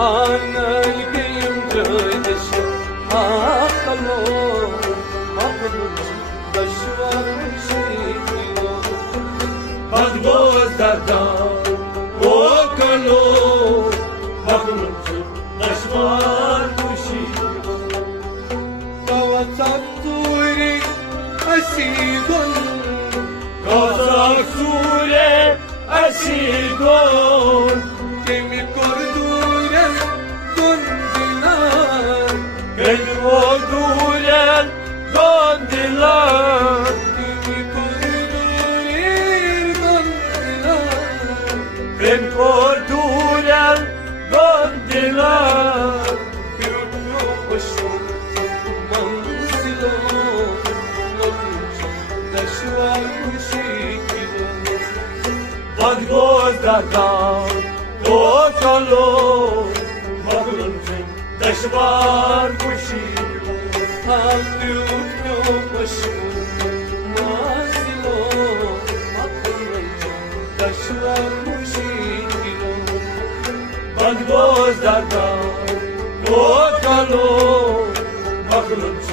أنا القيم جدش أقلو أقلوش دشوار شيكلو بدگوز دردان وکلو أقلوش دشوار مشيكلو Kavatak turi asidon Kazak Sure Asidon Kemi kordure gondilar Beni vurdular Gondilar Kemi kordure gondilar Beni vurdular Gondilar Pirutno başım manzilo Nokmuş daşvar müşikilo بدگوز دردان وکلو أقلوش دشوار مشيكلو Pirutno başım manzilo Nokmuş daşvar müşikilo بدگوز دردان وکلو أقلوش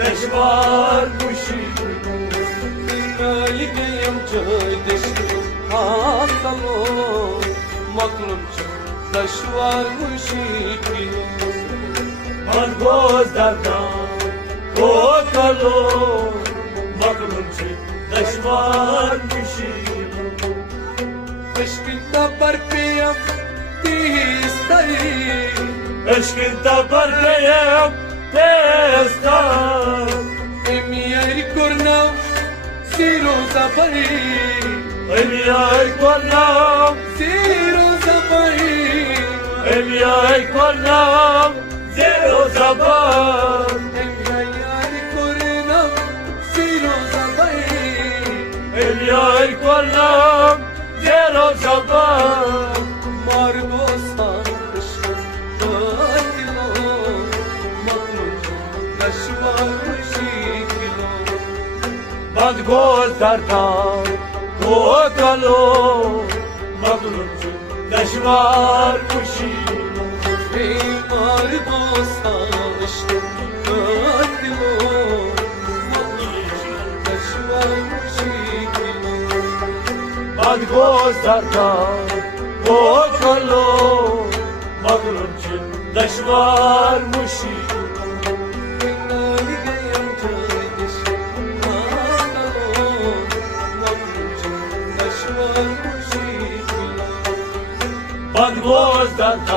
دشوار مشيكلو Nalgeyim çödeş Hatalo Maklum daşvar müşikilo بدگوز دردان وکلو أقلوش دشوار مشيكلو Aşkında barpiyam Distari عشق انت برقيم تستان Emiyari kornam Zero zabari امياي كلام Zero zabari امياي كلام زيرو زبان Emiyari kornam Zero zabari امياي كلام زيرو زبان Margostan ışkın Dağıtilo Maklum Daşvar müşikilo بدگوز دردان وکلو أقلوش دشوار مشيكلو Ey Margostan ışkın Dağıtilo Maklum Daşvar müşikilo بدگوز دردان وکلو أقلوش دشوار مشيكلو Nalgeyim çödeş Hatalo Maklum daşvar müşikilo بدگوز دردان